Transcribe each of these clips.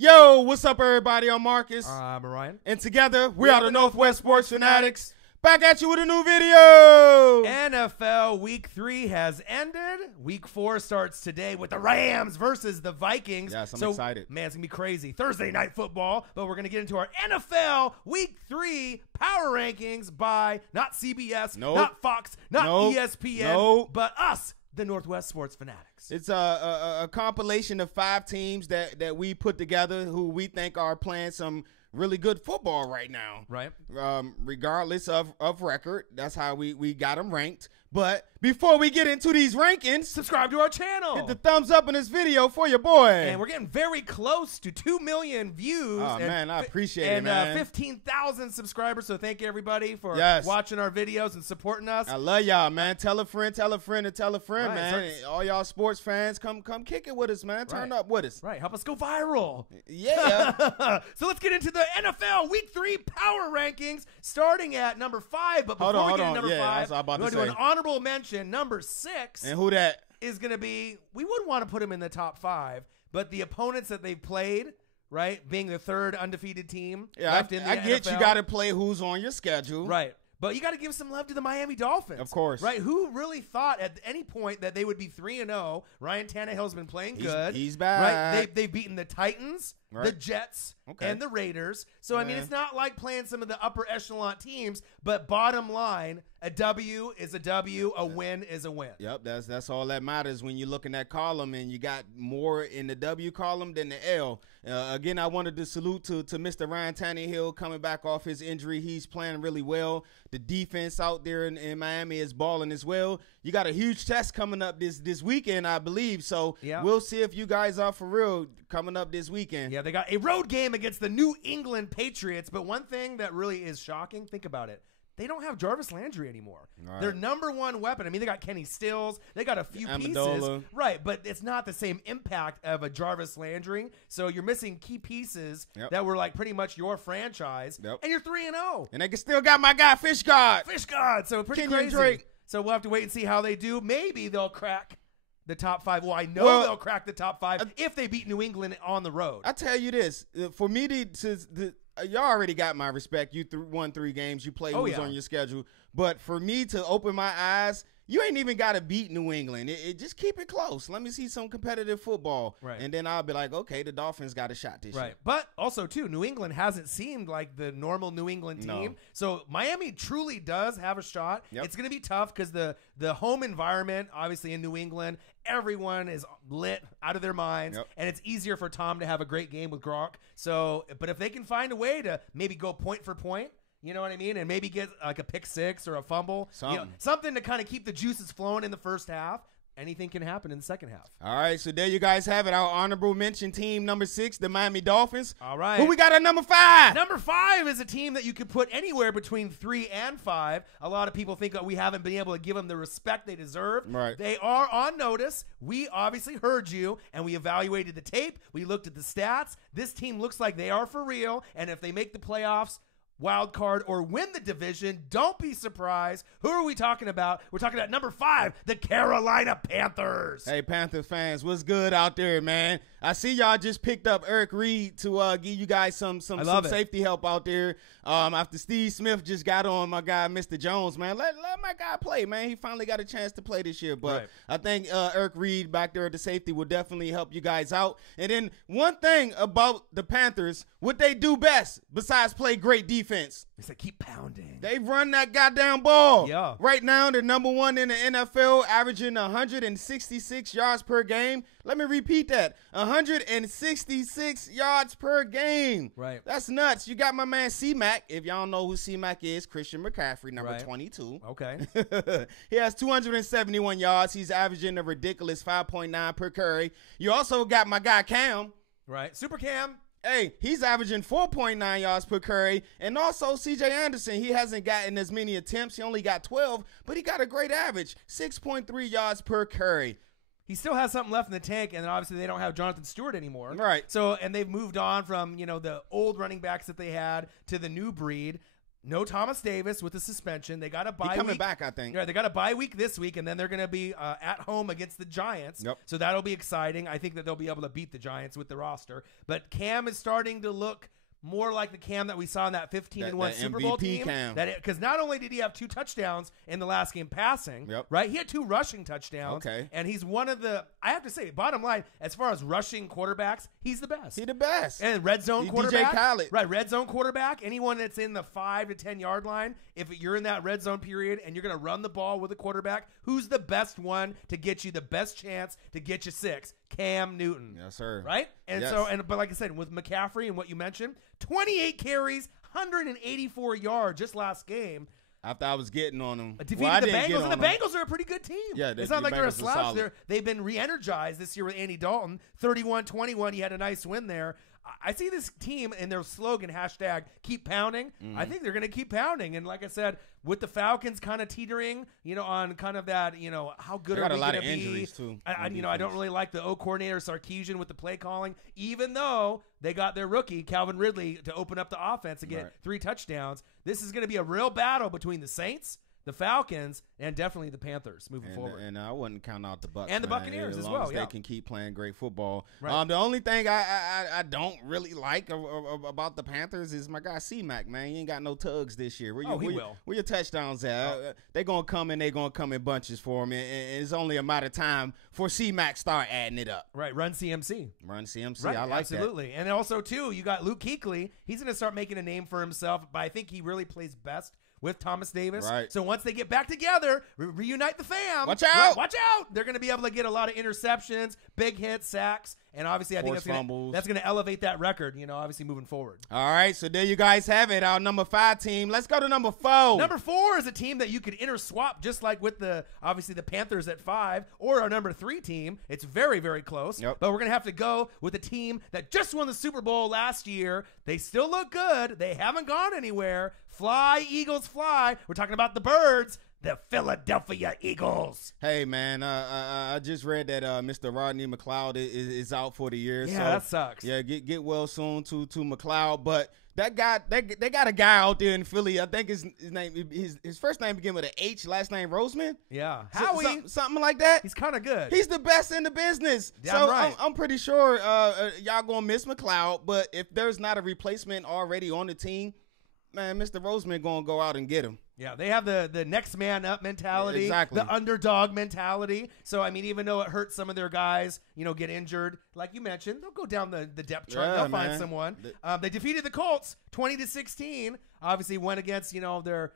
Yo, what's up, everybody? I'm Marcus. I'm Ryan. And together, we are the Northwest Sports Fanatics. Back at you with a new video. NFL Week 3 has ended. Week 4 starts today with the Rams versus the Vikings. Yes, I'm excited. Man, it's going to be crazy. Thursday night football, but we're going to get into our NFL Week 3 power rankings by not CBS, not Fox, not ESPN, but us, the Northwest Sports Fanatics. It's a compilation of 5 teams that we put together who we think are playing some really good football right now. Right. Regardless of record. That's how we got them ranked. But before we get into these rankings, subscribe to our channel. Hit the thumbs up in this video for your boy. And we're getting very close to 2 million views. Oh, man, I appreciate it, man. And 15,000 subscribers. So thank you, everybody, for watching our videos and supporting us. I love y'all, man. Tell a friend, tell a friend, and tell a friend, man. All y'all sports fans, come kick it with us, man. Turn up with us. Right. Help us go viral. Yeah. So let's get into the NFL Week 3 power rankings, starting at number 5. But before we get to number 5, that's what I'm about to do an honorable mention. Number 6. And who that? Is going to be, we wouldn't want to put him in the top 5, but the opponents that they've played, right, being the third undefeated team left in the NFL. I get you got to play who's on your schedule. Right. But you got to give some love to the Miami Dolphins. Of course. Right? Who really thought at any point that they would be 3-0? Ryan Tannehill's been playing good. He's back. Right? They've beaten the Titans, the Jets, and the Raiders. So, I mean, it's not like playing some of the upper echelon teams, but bottom line, a W is a W, a win is a win. Yep, that's all that matters when you're looking at column and you got more in the W column than the L. Again, I wanted to salute to Mr. Ryan Tannehill coming back off his injury. He's playing really well. The defense out there in Miami is balling as well. You got a huge test coming up this weekend, I believe. So we'll see if you guys are for real coming up this weekend. Yeah, they got a road game against the New England Patriots. But one thing that really is shocking, think about it. They don't have Jarvis Landry anymore. Right. Their number one weapon. I mean, they got Kenny Stills. They got a few pieces. Right, but it's not the same impact of a Jarvis Landry. So you're missing key pieces that were like pretty much your franchise. And you're 3-0. And they still got my guy, Fish God. So pretty crazy. Drake. So we'll have to wait and see how they do. Maybe they'll crack the top 5. Well, I know they'll crack the top 5 if they beat New England on the road. I tell you this. For me y'all already got my respect. You won 3 games. You play who's on your schedule. But for me to open my eyes, you ain't even got to beat New England. Just keep it close. Let me see some competitive football. Right. And then I'll be like, okay, the Dolphins got a shot this year. Right. But also, too, New England hasn't seemed like the normal New England team. No. So Miami truly does have a shot. It's going to be tough because the home environment, obviously in New England, everyone is lit out of their minds. And it's easier for Tom to have a great game with Gronk. So, but if they can find a way to maybe go point for point, you know what I mean? And maybe get like a pick 6 or a fumble. Something to kind of keep the juices flowing in the first half. Anything can happen in the second half. All right, so there you guys have it. Our honorable mention team number 6, the Miami Dolphins. All right. Who we got at number 5? Number 5 is a team that you could put anywhere between 3 and 5. A lot of people think that we haven't been able to give them the respect they deserve. Right. They are on notice. We obviously heard you, and we evaluated the tape. We looked at the stats. This team looks like they are for real, and if they make the playoffs, wild card, or win the division, don't be surprised. Who are we talking about? We're talking about number 5, the Carolina Panthers. Hey, Panther fans, what's good out there, man? I see y'all just picked up Eric Reed to give you guys some safety help out there. After Steve Smith just got on my guy, Mr. Jones, man. Let my guy play, man. He finally got a chance to play this year. But I think Eric Reed back there at the safety will definitely help you guys out. And then one thing about the Panthers, what they do best besides play great defense, is they keep pounding. They run that goddamn ball. Yeah. Right now, they're number 1 in the NFL, averaging 166 yards per game. Let me repeat that. 166 yards per game. Right. That's nuts. You got my man C-Mac. If y'all don't know who C-Mac is, Christian McCaffrey, number 22. Okay. He has 271 yards. He's averaging a ridiculous 5.9 per carry. You also got my guy Cam. Right. Super Cam. Hey, he's averaging 4.9 yards per carry. And also C.J. Anderson, he hasn't gotten as many attempts. He only got 12, but he got a great average, 6.3 yards per carry. He still has something left in the tank, and then obviously they don't have Jonathan Stewart anymore. Right. So, and they've moved on from, the old running backs that they had to the new breed. No Thomas Davis with the suspension. They got a bye week. Coming back, I think. Yeah, they got a bye week this week, and then they're going to be at home against the Giants. Yep. So that'll be exciting. I think that they'll be able to beat the Giants with the roster. But Cam is starting to look more like the Cam that we saw in that 15-1 Super Bowl team. Because not only did he have 2 touchdowns in the last game passing, right? He had 2 rushing touchdowns. Okay. And he's one of the, I have to say, bottom line, as far as rushing quarterbacks, he's the best. He's the best. And red zone quarterback. DJ Khaled. Right, red zone quarterback. Anyone that's in the 5 to 10 yard line, if you're in that red zone period and you're going to run the ball with a quarterback, who's the best one to get you the best chance to get you 6? Cam Newton. Yes, sir. Right? And but like I said, with McCaffrey and what you mentioned, 28 carries, 184 yards just last game. After I was getting on them. Defeated the Bengals, and the Bengals are a pretty good team. Yeah, it's not like they're a slouch. They've been re-energized this year with Andy Dalton. 31-21, he had a nice win there. I see this team and their slogan, hashtag keep pounding. I think they're going to keep pounding. And like I said, with the Falcons kind of teetering, on kind of that, how good are we going to be? Injuries too. I don't really like the O coordinator Sarkisian with the play calling, even though they got their rookie, Calvin Ridley, to open up the offense and get 3 touchdowns. This is going to be a real battle between the Saints, the Falcons, and definitely the Panthers moving forward. And I wouldn't count out the Bucs. And the Buccaneers as well. They can keep playing great football. Right. The only thing I don't really like about the Panthers is my guy C-Mac, man. He ain't got no tugs this year. He will. Where your touchdowns at? They're going to come in bunches for him. And it's only a matter of time for C-Mac start adding it up. Right. Run CMC. Right. I like absolutely. And also, too, you got Luke Kuechly. He's going to start making a name for himself, but I think he really plays best with Thomas Davis. Right. So once they get back together, reunite the fam. Watch out. Watch out. They're going to be able to get a lot of interceptions, big hits, sacks, and obviously I think that's going to elevate that record, obviously moving forward. All right, so there you guys have it, our number 5 team. Let's go to number 4. Number 4 is a team that you could interswap just like with the Panthers at 5 or our number 3 team. It's very, very close. Yep. But we're going to have to go with the team that just won the Super Bowl last year. They still look good. They haven't gone anywhere. Fly, Eagles, fly. We're talking about the Birds. The Philadelphia Eagles. Hey, man, I just read that Mr. Rodney McLeod is out for the year. Yeah, so, that sucks. Yeah, get well soon to McLeod. But that guy, they got a guy out there in Philly. I think his first name begins with an H, last name Roseman. Yeah, Howie, something like that. He's kind of good. He's the best in the business. Damn right. I'm pretty sure y'all gonna miss McLeod. But if there's not a replacement already on the team, man, Mr. Roseman gonna go out and get him. Yeah, they have the next man up mentality, exactly. The underdog mentality. So, I mean, even though it hurts some of their guys, get injured, like you mentioned, they'll go down the depth chart. They'll find someone. They defeated the Colts 20-16. Obviously, went against their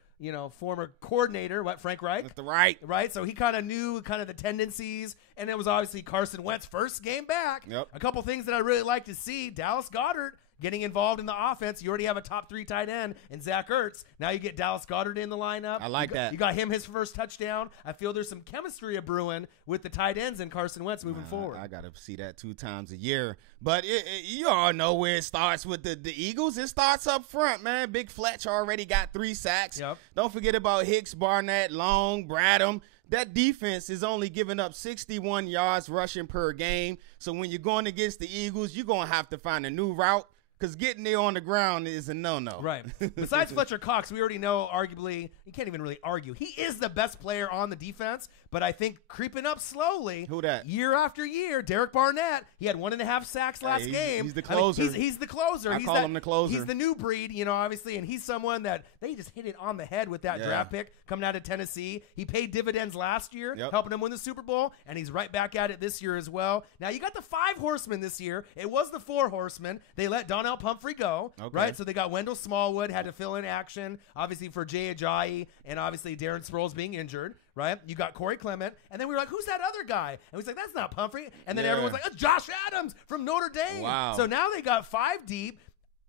former coordinator, Frank Reich. That's the right. So he kind of knew the tendencies, and it was obviously Carson Wentz's first game back. Yep. A couple things that I really like to see: Dallas Goedert getting involved in the offense. You already have a top 3 tight end in Zach Ertz. Now you get Dallas Goedert in the lineup. I like that. You got him his first touchdown. I feel there's some chemistry brewing with the tight ends and Carson Wentz moving forward. I got to see that 2 times a year. But you all know where it starts with the Eagles. It starts up front, man. Big Fletch already got 3 sacks. Yep. Don't forget about Hicks, Barnett, Long, Bradham. That defense is only giving up 61 yards rushing per game. So when you're going against the Eagles, you're going to have to find a new route. Because getting there on the ground is a no-no. Right. Besides Fletcher Cox, we already know, arguably, you can't even really argue. He is the best player on the defense, but I think creeping up slowly. Who that? Year after year, Derek Barnett. He had 1.5 sacks last game. He's the closer. He's the closer. I call him the closer. He's the new breed, obviously, and he's someone that they just hit it on the head with that draft pick coming out of Tennessee. He paid dividends last year, helping him win the Super Bowl, and he's right back at it this year as well. Now, you got the 5 horsemen this year. It was the 4 horsemen. They let Donnell Pumphrey go, right? So they got Wendell Smallwood, had to fill in action, obviously for Jay Ajayi, and obviously Darren Sproles being injured, right? You got Corey Clement, and then we were like, who's that other guy? And we was like, that's not Pumphrey. And then everyone's like, oh, Josh Adams from Notre Dame. Wow. So now they got 5 deep.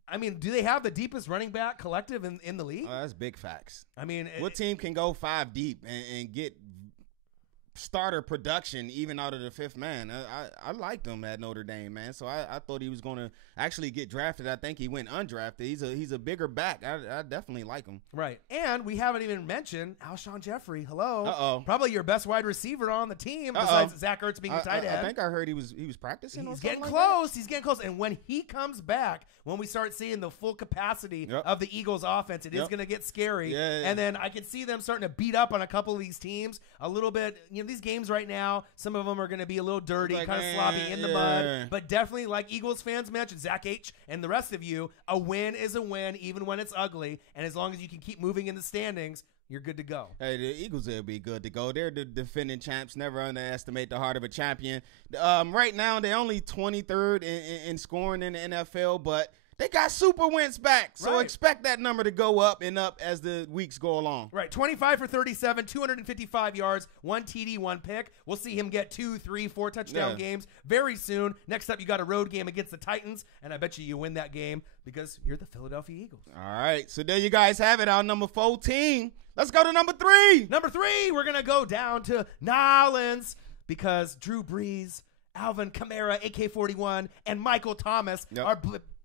I mean, do they have the deepest running back collective in the league? Oh, that's big facts. I mean, what team can go 5 deep and get starter production even out of the fifth man. I liked him at Notre Dame, man. So I thought he was going to actually get drafted. I think he went undrafted. He's a bigger back. I definitely like him. Right. And we haven't even mentioned Alshon Jeffrey. Hello. Uh-oh. Probably your best wide receiver on the team besides Zach Ertz being the tight end. I think I heard he was practicing. He's getting close. He's getting close. And when he comes back, when we start seeing the full capacity of the Eagles offense, it is going to get scary. Yeah. And then I can see them starting to beat up on a couple of these teams a little bit. These games right now, some of them are going to be a little dirty, kind of sloppy in the mud. But definitely, like Eagles fans mentioned, Zach H. and the rest of you, a win is a win, even when it's ugly. And as long as you can keep moving in the standings, you're good to go. Hey, the Eagles will be good to go. They're the defending champs. Never underestimate the heart of a champion. Right now, they're only 23rd in scoring in the NFL, but they got Super Wentz back. So expect that number to go up and up as the weeks go along. Right. 25 for 37, 255 yards, 1 TD, 1 pick. We'll see him get 2, 3, 4 touchdown games very soon. Next up, you got a road game against the Titans, and I bet you win that game because you're the Philadelphia Eagles. All right. So there you guys have it, our number 14. Let's go to number 3. Number 3, we're going to go down to Nolans because Drew Brees, Alvin Kamara, AK-41, and Michael Thomas are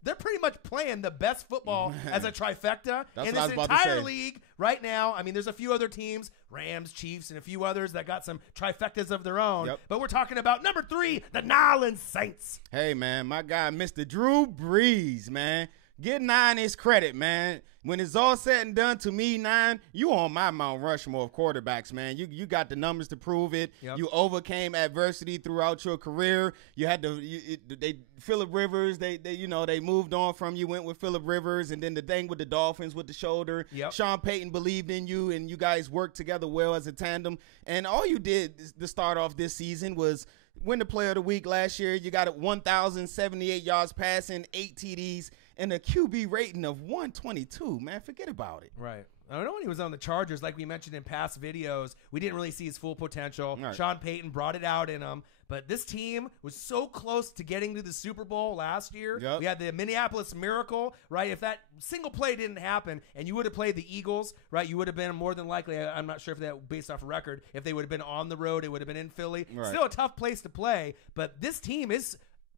they're pretty much playing the best football as a trifecta in this entire league right now. I mean, there's a few other teams, Rams, Chiefs, and a few others that got some trifectas of their own. But we're talking about number 3, the Nolans Saints. Hey, man, my guy, Mr. Drew Brees, man. Give 9 his credit, man. When it's all said and done, to me, 9, you on my Mount Rushmore of quarterbacks, man. You got the numbers to prove it. You overcame adversity throughout your career. You had Phillip Rivers. They moved on from you. Went with Phillip Rivers, and then the thing with the Dolphins with the shoulder. Sean Payton believed in you, and you guys worked together well as a tandem. And all you did to start off this season was win the Player of the Week last year. You got 1,078 yards passing, 8 TDs. And a QB rating of 122, man. Forget about it. Right. I know when he was on the Chargers, like we mentioned in past videos, we didn't really see his full potential. Sean Payton brought it out in him. But this team was so close to getting to the Super Bowl last year. We had the Minneapolis Miracle, right? If that single play didn't happen and you would have played the Eagles, right, you would have been more than likely, I'm not sure if that based off record, if they would have been on the road, it would have been in Philly. Still a tough place to play. But this team is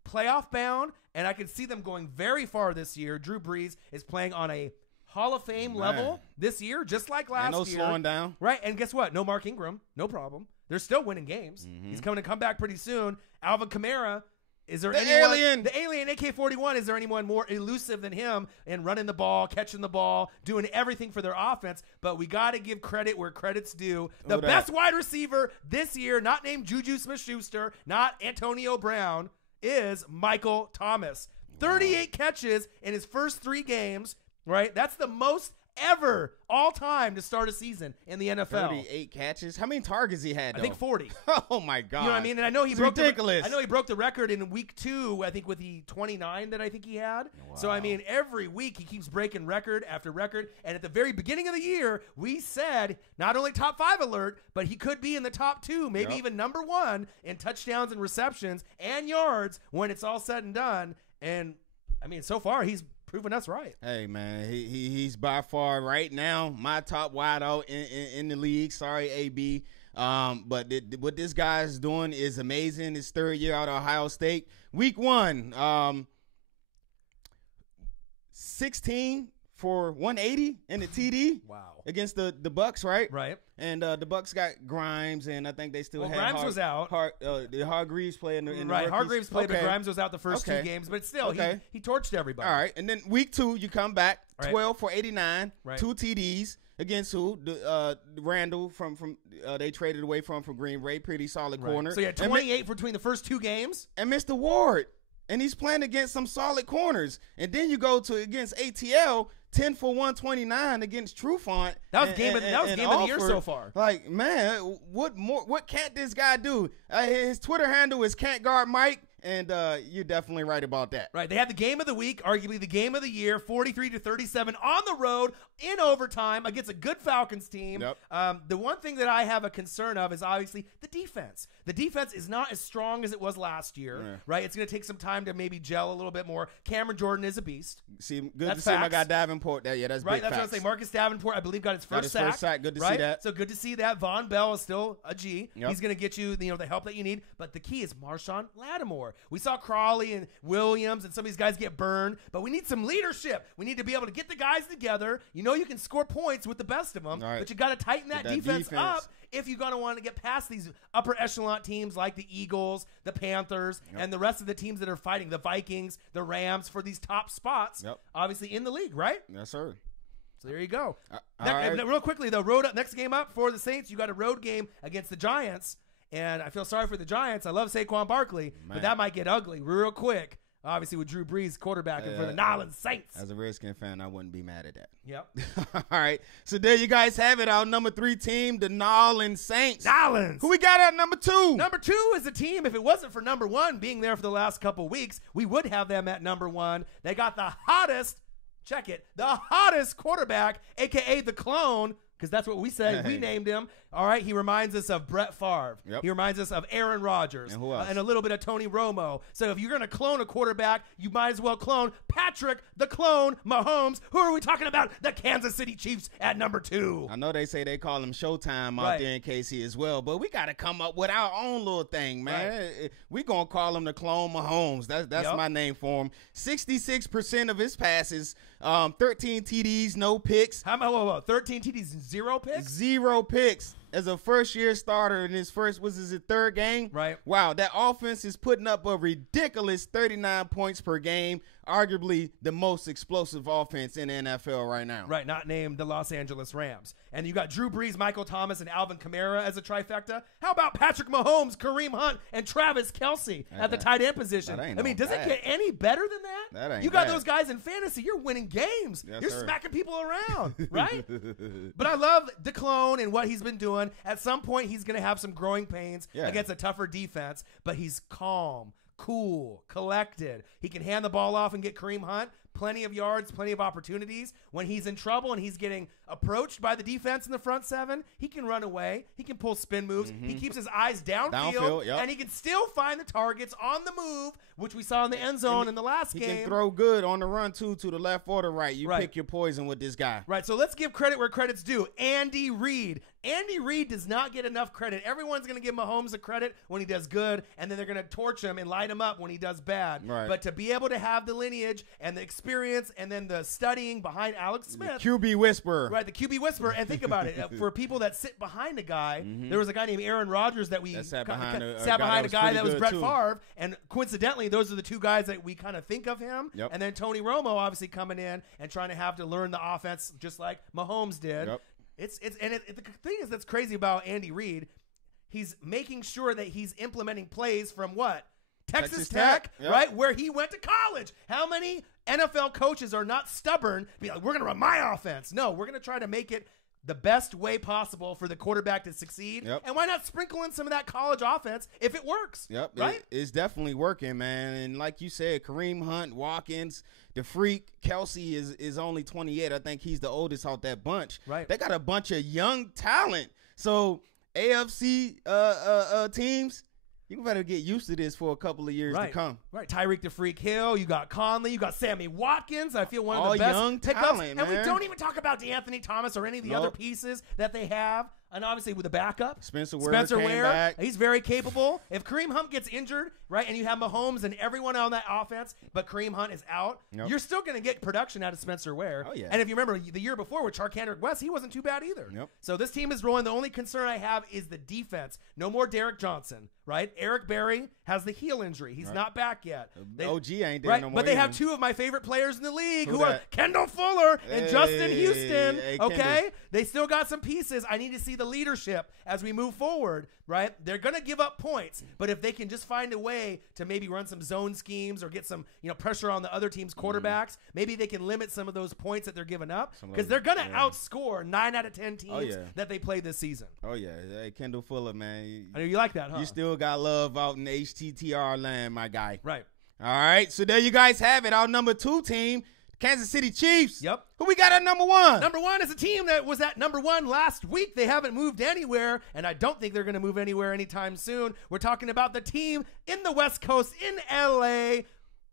playoff bound, and I can see them going very far this year. Drew Brees is playing on a Hall of Fame level this year, just like last year. No slowing down. Right, and guess what? No Mark Ingram. No problem. They're still winning games. He's coming to come back pretty soon. Alvin Kamara, is there anyone? The alien AK-41, is there anyone more elusive than him in running the ball, catching the ball, doing everything for their offense? But we got to give credit where credit's due. The best wide receiver this year, not named Juju Smith-Schuster, not Antonio Brown, is Michael Thomas. 38 catches in his first 3 games, right? That's the most ever all time to start a season in the NFL. 38 catches. How many targets he had, though? I think 40. Oh my God. You know what I mean? And I know he broke ridiculous. I know he broke the record in week 2, I think, with the 29 that I think he had. Wow. So I mean, every week he keeps breaking record after record. And at the very beginning of the year, we said not only top 5 alert, but he could be in the top 2, maybe even number 1 in touchdowns and receptions and yards when it's all said and done. And I mean, so far he's proving us right. Hey, man, he's by far right now my top wideout in the league. Sorry, AB. But what this guy is doing is amazing. His 3rd year out of Ohio State. Week 1, 16 for 180 in the TD. Wow. Against the Bucks, right? Right. And the Bucks got Grimes, and I think they still had Grimes was out. Hargreaves played in the right. Hargreaves played, but Grimes was out the first 2 games. But still, he torched everybody. All right. And then week 2, you come back, 12 for 89, 2 TDs against who? Randall from they traded away from Green Bay. Pretty solid corner. So you had 28 between the first 2 games. And Mr. Ward. And he's playing against some solid corners. And then you go against ATL, 10 for 129 against Trufant. That was game of the year so far. Like, man, what can't this guy do? His Twitter handle is Can't Guard Mike, and you're definitely right about that. Right. They had the game of the week, arguably the game of the year, 43-37 on the road in overtime against a good Falcons team. Yep. The one thing that I have a concern of is obviously the defense. The defense is not as strong as it was last year, right? It's going to take some time to maybe gel a little bit more. Cameron Jordan is a beast. Good to see my guy Davenport there. Yeah, that's right. Big That's facts. what I say. Marcus Davenport, I believe, got his first sack. Good to right? see that. So good to see that. Von Bell is still a G. Yep. He's going to get you, the help that you need. But the key is Marshawn Lattimore. We saw Crawley and Williams and some of these guys get burned, but we need some leadership. We need to be able to get the guys together. You can score points with the best of them, but you got to tighten that defense up if you're going to want to get past these upper echelon teams like the Eagles, the Panthers, and the rest of the teams that are fighting, the Vikings, the Rams, for these top spots, obviously in the league, right? Yes, sir. So there you go. Right. Real quickly, though, next game up for the Saints, you got a road game against the Giants, and I feel sorry for the Giants. I love Saquon Barkley, but that might get ugly real quick. Obviously, with Drew Brees quarterbacking for the New Orleans Saints. As a Redskin fan, I wouldn't be mad at that. Yep. All right. So there you guys have it. Our number 3 team, the New Orleans Saints. New Orleans. Who we got at number 2? Number 2 is a team, if it wasn't for number 1 being there for the last couple weeks, we would have them at number 1. They got the hottest quarterback, a.k.a. the clone, because that's what we said. We named him. All right, he reminds us of Brett Favre. Yep. He reminds us of Aaron Rodgers. And who else? And a little bit of Tony Romo. So if you're going to clone a quarterback, you might as well clone Patrick the Clone Mahomes. Who are we talking about? The Kansas City Chiefs at number 2. I know they say they call him Showtime out there in KC as well, but we got to come up with our own little thing, man. Right. We're going to call him the Clone Mahomes. That's my name for him. 66% of his passes, 13 TDs, no picks. How about 13 TDs, 0 picks? 0 picks. As a first-year starter in his third game. Right. Wow, that offense is putting up a ridiculous 39 points per game, arguably the most explosive offense in the NFL right now. Right, not named the Los Angeles Rams. And you got Drew Brees, Michael Thomas, and Alvin Kamara as a trifecta. How about Patrick Mahomes, Kareem Hunt, and Travis Kelce at the tight end position? Does it get any better than that? That ain't You got bad. those guys in fantasy, you're winning games. Yes, you're sir. smacking people around, right? But I love the clone and what he's been doing. At some point, he's going to have some growing pains against a tougher defense, but he's calm, cool, collected. He can hand the ball off and get Kareem Hunt. Plenty of yards, plenty of opportunities. When he's in trouble and he's getting approached by the defense in the front 7, he can run away. He can pull spin moves. He keeps his eyes downfield, and he can still find the targets on the move, which we saw in the end zone in the last game. He can throw good on the run, too, to the left or the right. You pick your poison with this guy. Right, so let's give credit where credit's due. Andy Reid. Andy Reid does not get enough credit. Everyone's going to give Mahomes the credit when he does good, and then they're going to torch him and light him up when he does bad. Right. But to be able to have the lineage and the experience and then the studying behind Alex Smith. The QB whisperer. Right, the QB whisperer. And think about it. For people that sit behind a guy, there was a guy named Aaron Rodgers that sat behind a guy that was Brett Favre. And coincidentally, those are the two guys that we kind of think of him. Yep. And then Tony Romo obviously coming in and trying to have to learn the offense just like Mahomes did. Yep. The thing is that's crazy about Andy Reid, he's making sure that he's implementing plays from what? Texas Tech, right? Where he went to college. How many NFL coaches are not stubborn? Be like, we're going to run my offense. No, we're going to try to make it the best way possible for the quarterback to succeed. Yep. And why not sprinkle in some of that college offense if it works? Yep. Right? It's definitely working, man. And like you said, Kareem Hunt, Watkins, the freak, Kelce is only 28. I think he's the oldest out that bunch. Right. They got a bunch of young talent. So AFC teams, you better get used to this for a couple of years to come. Right. Tyreek the Freak Hill. You got Conley. You got Sammy Watkins. I feel one of the best young pickups. talent, and man. we don't even talk about DeAnthony Thomas or any of the other pieces that they have. And obviously with the backup, Spencer Ware back. He's very capable. If Kareem Hunt gets injured, right, and you have Mahomes and everyone on that offense, but Kareem Hunt is out, you're still going to get production out of Spencer Ware. Oh, yeah. And if you remember the year before with Charkandrick West, he wasn't too bad either. Yep. So this team is rolling. The only concern I have is the defense. No more Derek Johnson, right? Eric Berry has the heel injury. He's not back yet. OG ain't there no more. But they have either. two of my favorite players in the league Who are that? Kendall Fuller and Justin Houston. Hey, okay? Kendall. They still got some pieces. I need to see the leadership as we move forward, right? They're going to give up points, but if they can just find a way to maybe run some zone schemes or get some, pressure on the other team's quarterbacks, maybe they can limit some of those points that they're giving up because they're going to outscore 9 out of 10 teams that they play this season. Oh, yeah. Hey, Kendall Fuller, man. I know you like that, huh? You still got love out in HTTR land, my guy. Right. All right. So there you guys have it. Our number 2 team, Kansas City Chiefs. Yep. Who we got at number 1? Number 1 is a team that was at number 1 last week. They haven't moved anywhere, and I don't think they're going to move anywhere anytime soon. We're talking about the team in the West Coast in L.A.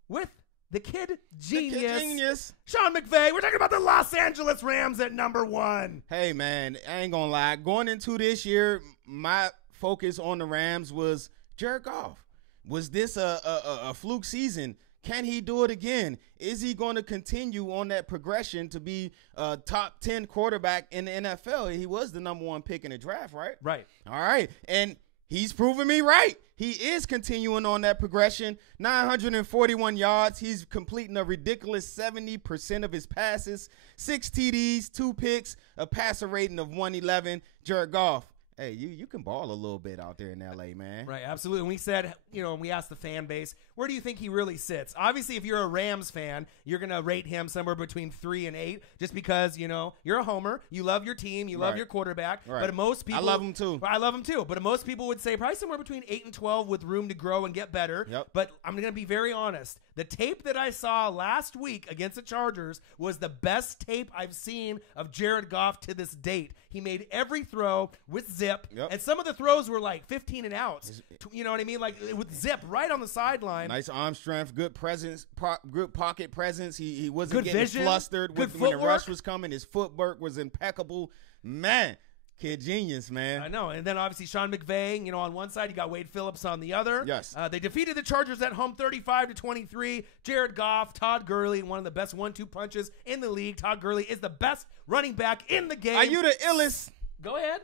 with the kid genius, Sean McVay. We're talking about the Los Angeles Rams at number 1. Hey, man, I ain't going to lie. Going into this year, my focus on the Rams was Jared Goff. Was this a fluke season? Can he do it again? Is he going to continue on that progression to be a top 10 quarterback in the NFL? He was the number 1 pick in the draft, right? Right. All right. And he's proven me right. He is continuing on that progression. 941 yards. He's completing a ridiculous 70% of his passes. 6 TDs, 2 picks, a passer rating of 111. Jared Goff. Hey, you can ball a little bit out there in L.A., man. Right, absolutely. And we said, we asked the fan base, where do you think he really sits? Obviously, if you're a Rams fan, you're going to rate him somewhere between 3 and 8 just because, you're a homer. You love your team. You love your quarterback. Right. But most people... I love him, too. I love him, too. But most people would say probably somewhere between 8 and 12 with room to grow and get better. Yep. But I'm going to be very honest. The tape that I saw last week against the Chargers was the best tape I've seen of Jared Goff to this date. He made every throw with zip, and some of the throws were like 15 and outs. You know what I mean? Like with zip right on the sideline. Nice arm strength, good presence, good pocket presence. He wasn't good getting vision, flustered when the rush was coming. His footwork was impeccable. Man, kid genius, man. I know. And then obviously Sean McVay, on one side, you got Wade Phillips on the other. Yes. They defeated the Chargers at home 35-23. Jared Goff, Todd Gurley, one of the best 1-2 punches in the league. Todd Gurley is the best running back in the game. Are you the illest? Go ahead.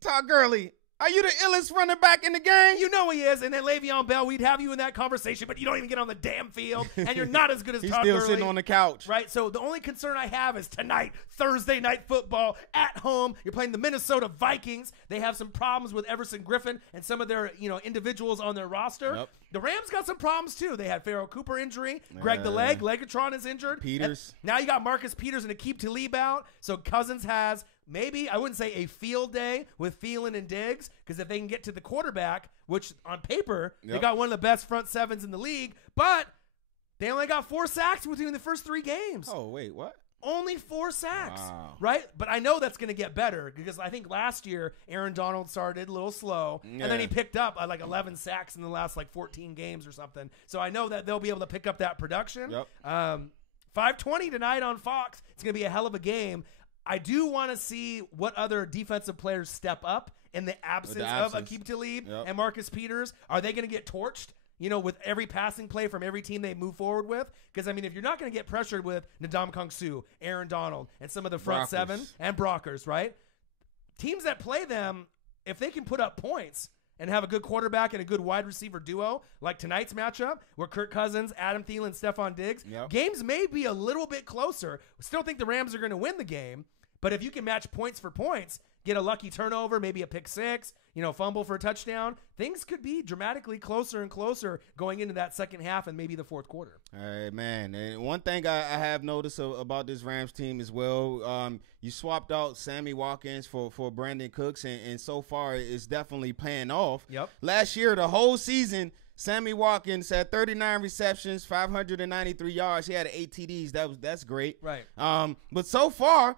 Todd Gurley. Are you the illest running back in the game? You know he is. And then Le'Veon Bell, we'd have you in that conversation, but you don't even get on the damn field, and you're not as good as Todd Gurley. He's still sitting on the couch. Right? So the only concern I have is tonight, Thursday night football at home. You're playing the Minnesota Vikings. They have some problems with Everson Griffin and some of their, individuals on their roster. Yep. The Rams got some problems, too. They had Pharaoh Cooper injury. Greg the Legatron is injured. Peters. And now you got Marcus Peters and Aqib Talib out. So Cousins has maybe, I wouldn't say a field day with Thielen and Diggs, because if they can get to the quarterback, which on paper, they got one of the best front sevens in the league, but they only got 4 sacks between the first 3 games. Oh, wait, what? Only 4 sacks, wow. right? But I know that's going to get better because I think last year Aaron Donald started a little slow, and then he picked up like 11 sacks in the last 14 games or something. So I know that they'll be able to pick up that production. Yep. 5:20 tonight on Fox. It's going to be a hell of a game. I do want to see what other defensive players step up in the absence of Aqib Talib and Marcus Peters. Are they going to get torched? With every passing play from every team they move forward with? Because, if you're not going to get pressured with Ndamukong Suh, Aaron Donald, and some of the front seven, and Brockers, right? Teams that play them, if they can put up points and have a good quarterback and a good wide receiver duo, like tonight's matchup, where Kirk Cousins, Adam Thielen, Stephon Diggs, games may be a little bit closer. Still think the Rams are going to win the game, but if you can match points for points, get a lucky turnover, maybe a pick six, fumble for a touchdown, things could be dramatically closer and closer going into that second half and maybe the fourth quarter. All right, man. And one thing I have noticed about this Rams team as well, you swapped out Sammy Watkins for Brandon Cooks, and so far it's definitely paying off. Yep. Last year, the whole season, Sammy Watkins had 39 receptions, 593 yards. He had 8 TDs. That's great. Right. But so far,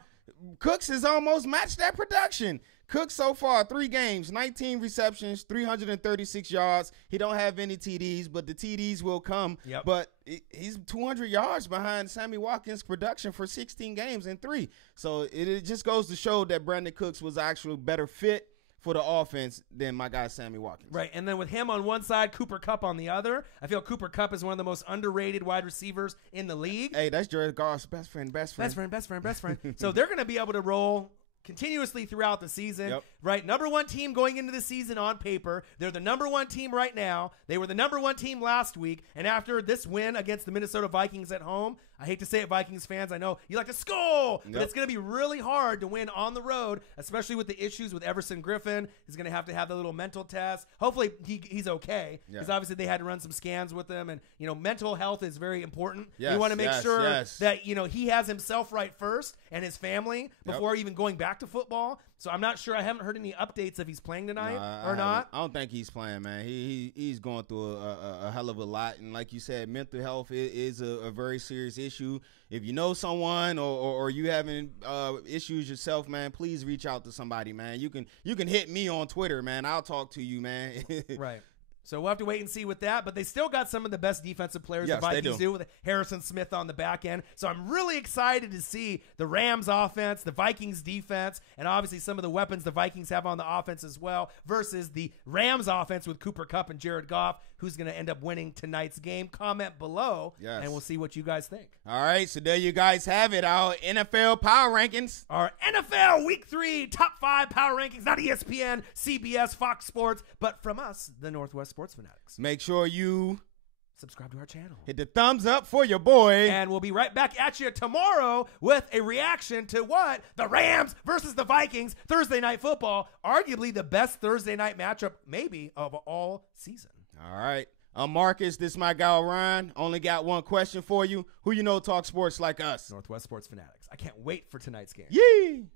Cooks has almost matched that production. Cooks so far, 3 games, 19 receptions, 336 yards. He don't have any TDs, but the TDs will come. Yep. But he's 200 yards behind Sammy Watkins' production for 16 games and 3. So it just goes to show that Brandon Cooks was actually a better fit for the offense than my guy Sammy Watkins. Right, and then with him on one side, Cooper Kupp on the other, I feel Cooper Kupp is one of the most underrated wide receivers in the league. Hey, that's Jared Goff's best friend. So they're going to be able to roll continuously throughout the season. Yep. right? Number one team going into the season on paper. They're the number one team right now. They were the number one team last week. And after this win against the Minnesota Vikings at home, I hate to say it, Vikings fans, I know you like to score, but it's going to be really hard to win on the road, especially with the issues with Everson Griffin. He's going to have the little mental test. Hopefully he's okay, because obviously they had to run some scans with him, and mental health is very important. You want to make sure that he has himself right first and his family before even going back to football. So I'm not sure. I haven't heard any updates if he's playing tonight or not. I don't think he's playing, man. He's going through a hell of a lot, and like you said, mental health is a very serious issue. If you know someone or you having issues yourself, man, please reach out to somebody, man. You can hit me on Twitter, man. I'll talk to you, man. Right. So we'll have to wait and see with that, but they still got some of the best defensive players the Vikings do with Harrison Smith on the back end. So I'm really excited to see the Rams offense, the Vikings defense, and obviously some of the weapons the Vikings have on the offense as well versus the Rams offense with Cooper Kupp and Jared Goff, who's going to end up winning tonight's game. Comment below, and we'll see what you guys think. All right, so there you guys have it, our NFL power rankings. Our NFL Week 3 top 5 power rankings, not ESPN, CBS, Fox Sports, but from us, the Northwest Sports Fanatics. Make sure you subscribe to our channel. Hit the thumbs up for your boy. And we'll be right back at you tomorrow with a reaction to what? The Rams versus the Vikings, Thursday Night Football. Arguably the best Thursday night matchup maybe of all season. All right. I'm Marcus. This is my guy, Ryan. Only got one question for you. Who talk sports like us? Northwest Sports Fanatics. I can't wait for tonight's game. Yee!